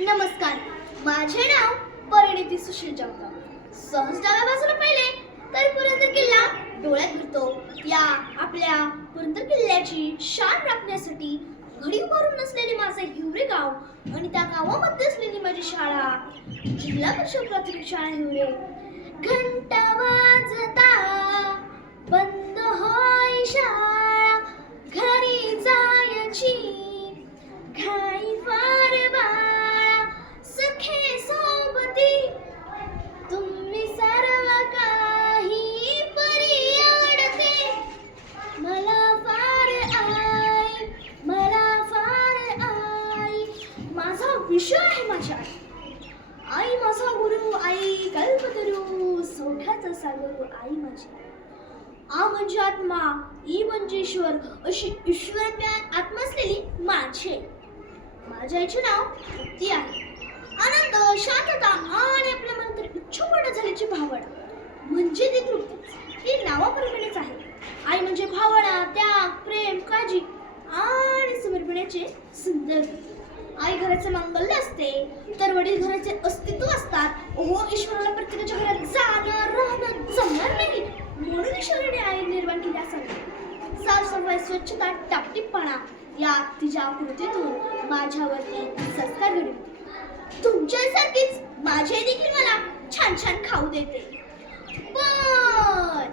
नमस्कार, माझे नाव परिणिती सुशील जगताप. सहज डाव्या बाजूला पाहिले तर पुरंदर किल्ला डोळ्यात भरतो. या आपल्या पुरंदर किल्ल्याची शान राखण्यासाठी घडी उभारून नसलेले माझे हिवरे गाव आणि त्या गावामध्ये असलेली माझी शाळा, जिल्हा परिषद प्राथमिक शाळा हिवरे. घंटा वाजता बंद होय शाळा, घरी जायची घाई फार बाळा. सखे सोबती तुम्ही सर्व काही परी आवडते, मला फार आई, मला फार आई. माझा विषय आहे माझ्या आई, माझा गुरु आई, कल्पतरू सौख्याचा सागर आई माझी. आ म्हणजे आत्मा, ई म्हणजे ईश्वर, अशी ईश्वरज्ञान आत्मा असलेली माझ्या आईचे नाव तृप्ती आहे. आनंद, शांतता आणि आपल्या मनात उच्चपणा झाल्याची भावना म्हणजे ती तृप्ती. ती नावाप्रमाणेच आहे. आई म्हणजे भावना, त्याग, प्रेम, काळजी आणि समर्पणाचे सुंदर. आई घराचे मांगल्य असते तर वडील घराचे अस्तित्व असतात. ओहो, ईश्वराला प्रत्येकाच्या घरात जाणं राहणं जमणार नाही म्हणून ईश्वराने आई निर्माण केली असावी. साफसफाई, स्वच्छता, टापटीपणा या तिच्या कृतीतून माझ्यावरती संस्कार घडवते. तुमच्यासारखीच माझी आई देखील मला छान छान खाऊ देते. पण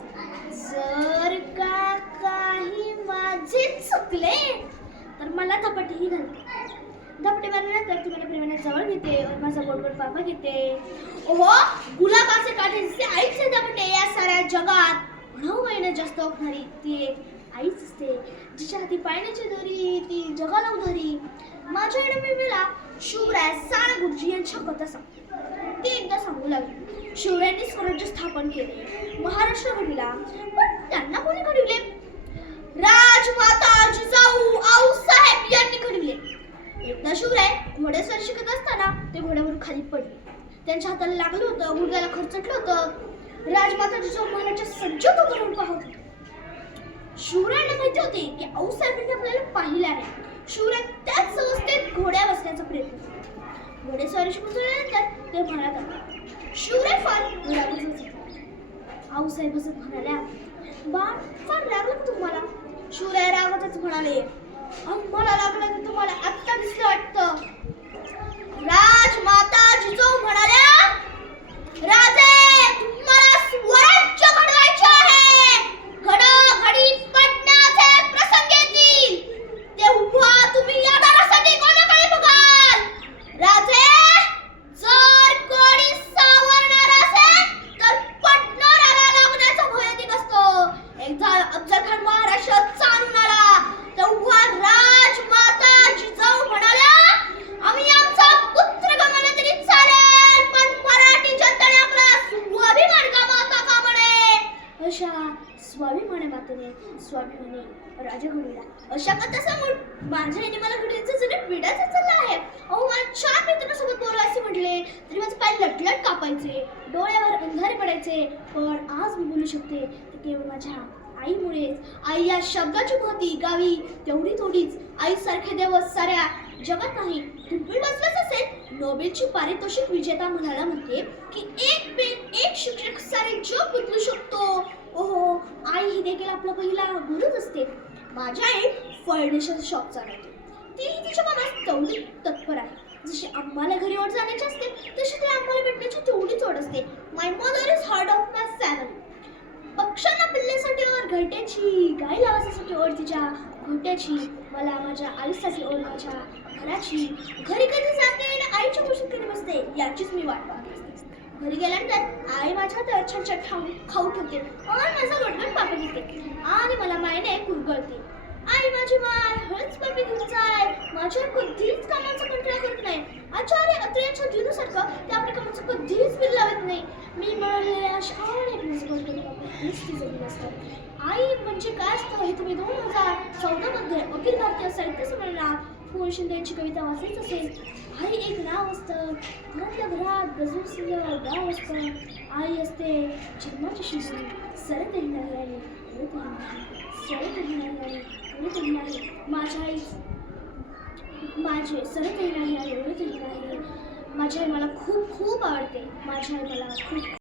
जर का काही माझे चुकले तर मला धपाटीही घालते. धपटे मारल्यानंतर ती मला प्रेमाने जवळ घेते, माझा गोडगोड पापा घेते. ओहो, गुलाबाचे काठे दिसते आईचे धपटे. या साऱ्या जगात 9 महिने जास्त ओळखणारी ती एक आईच असते, जिच्या हाती पाळण्याची दोरी ती जगाला उधारी. माझ्या आईला शिवराय साळा गुरुजी यांच्या कथा सांगते. ती एकदा सांगू लागली, शिवरायांनी स्वराज्य स्थापन केले, महाराष्ट्र घडविला. पण त्यांना कोणी घडविले? राजमाता जिजाऊ आऊसाहेब यांनी घडविले. एकदा शिवराय घोडेस्वारी शिकत असताना ते घोड्यावरून खाली पडले. त्यांच्या हाताला लागलं होतं, गुडघ्याला खरचटलं होतं. राजमाता जिजाऊ महाराज सज्जत करून पाहत होते. शिवरायांना माहिती होते की आऊसाहेबांनी आपल्याला पाहिलं आहे. शिवराय त्याच अवस्थेत घोड्या बसण्याचा प्रयत्न केला. घोडेस्वारी शिकून झाल्यानंतर ते म्हणाले, शिवराय फार रागवत होते. आऊसाहेब असं म्हणाल्या, बाळ फार लागलं का तुम्हाला? शिवराय रागवतच म्हणाले, मला लागलं की तुम्हाला आत्ता दिसलं वाटतं. राजमाता जिजाऊ म्हणाल्या, राजे तुम्हाला स्वराज्य घडवायचे आहे. घडी पडण्याचे प्रसंग येतील तेव्हा तुम्ही या दारासाठी कोणाकडे बघाल? राजे, जर कोणी सावरणार असेल तर पटणाऱ्याला लागण्याचा भय अधिक असतो. एकदा अफजल खान महाराष्ट्रात चालून आला तेव्हा राजमाता जिजाऊ म्हणाल्या, आम्ही आमचा पुत्र गमावला तरी चालेल, पण मराठी जनतेने आपला स्वाभिमान गमावता कामा नये. अशा स्वाभिमानी मातेने स्वाभिमानी राजा घडविला. अशा कथा सांगून माझ्या आईने मला घडवायचं जरी विडाच चालला आहे. अहो, मला 4 मित्रांसोबत बोलायचे म्हटले तरी माझे पाय लटलट कापायचे, डोळ्यावर अंधारे पडायचे. पण आज मी बोलू शकते ते केवळ माझ्या आईमुळेच. आई या शब्दाची महती गावी तेवढी थोडीच. आईसारखे देव साऱ्या जगात नाही. तुम्ही वाचलंच असेल, नोबेलची पारितोषिक विजेता म्हणाला म्हणते की एक पेन एक शिक्षक सारे जग बदलू शकतो. ओहो, आई ही देखील आपला पहिला गुरुच असते. माझी आई फर्निचर शॉप चालवते. ती तिच्या कामात तेवढी तत्पर आहे. जशी आम्हाला घरी ओढ जाण्याची असते तशी ती आम्हाला भेटण्याची तेवढीच ओढ असते. My mother is heart of my family. पक्ष्यांना पिल्ल्यासाठी ओढ घरट्याची, गाय लावासाठी ओढ तिच्या घोट्याची, मला माझ्या आईसाठी ओढ माझ्या घराची. घरी कधी जाते आणि आईच्या गोष्टीत कधी बसते याचीच मी वाट पाहत असते. घरी गेल्यानंतर आई माझ्या हातात छान छान खाऊ ठेवते आणि माझा गोडगोड पापा घेते आणि मला मायने कुरगळते. आई माझी माय हळूच पापी घेऊन जाय. माझ्या कधीच कामाचा कंटाळा करत नाही. आचार्य अत्रेयांच्या दिनुसारखं ते आपल्या कामाचं कधीच बिल लावत नाही. मी मिळालेल्या आणि असतं. आई म्हणजे काय असतं हे तुम्ही 2014 मध्ये अखिल भारतीय साहित्य संमेलनात पु. शिंदे यांची कविता वाचायचं असेल. आई एक नाव असतं, घरातल्या घरात गजूसलं गाव असतं. आई असते जन्माची शिशी, सरतही नाही आली, सरतही नाही आली, माझ्या आई माझे सरतही नाही आली, नाही माझी आई मला खूप खूप आवडते. माझी आई मला खूप